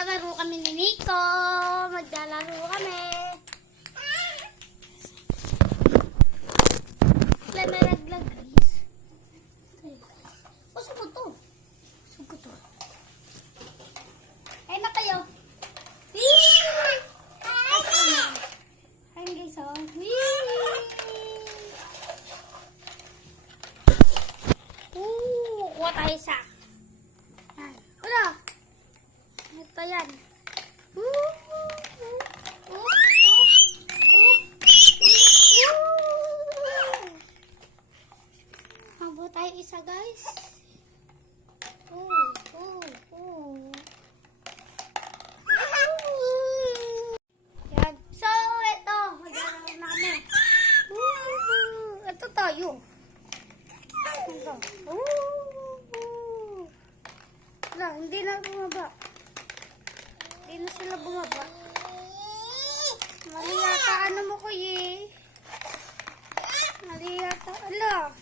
maglalaro kami ni Nico. Maglalaro kami. Nalaglag guys. O, sugod to. Sugod to. Ay na kayo. Ay guys, oh. Kuha tayo sa. Yan. Wala. Ito yan. Mabo tayo isa guys. Yan. So, ito. Maglalaro na kami. Ito tayo. Ito. Wala, hindi na bumaba. Hindi na sila bumaba. Mali yata. Ano mo kuya? Mali yata. Ala.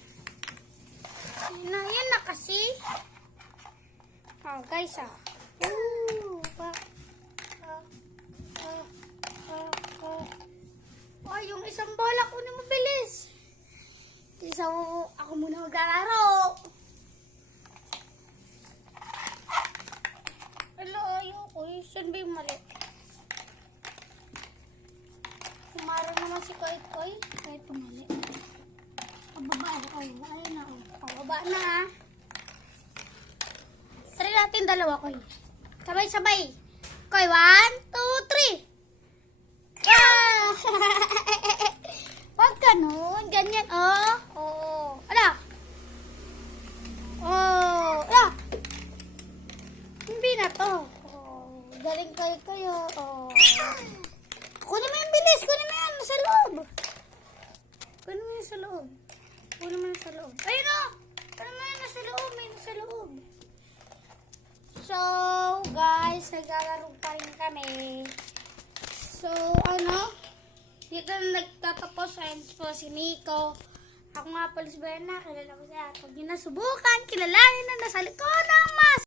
Yan na kasi. Guys yung isang bola kunin mo bilis. Ako muna maglalaro. Hello, ayoko. Saan ba yung mali? Kumaro naman si Koy. Kahit pumali. Pababa. Ayun na. Pababa na. Try natin dalawa, Koy. Sabay-sabay. Koy, 1, 2, 3. Wag ganun. Ganyan, oh. Oh. Ala. Oh. Ala. Hindi na to. Oh. Galing kayo. Oh. Kunin mo yung bilis. Kunin mo yan sa loob. Kunin mo yan sa loob. Kunin mo yan sa loob. Ayun o. Kunin mo yan sa loob. May nasa loob. So, guys, naglalaro pa rin kami. So, dito na nagtatapos. Ayun po si Nico. Ako nga pala si Berna. Kilala ko siya. Pag yun nasubukan, kilalanin na nasa likod ng mas.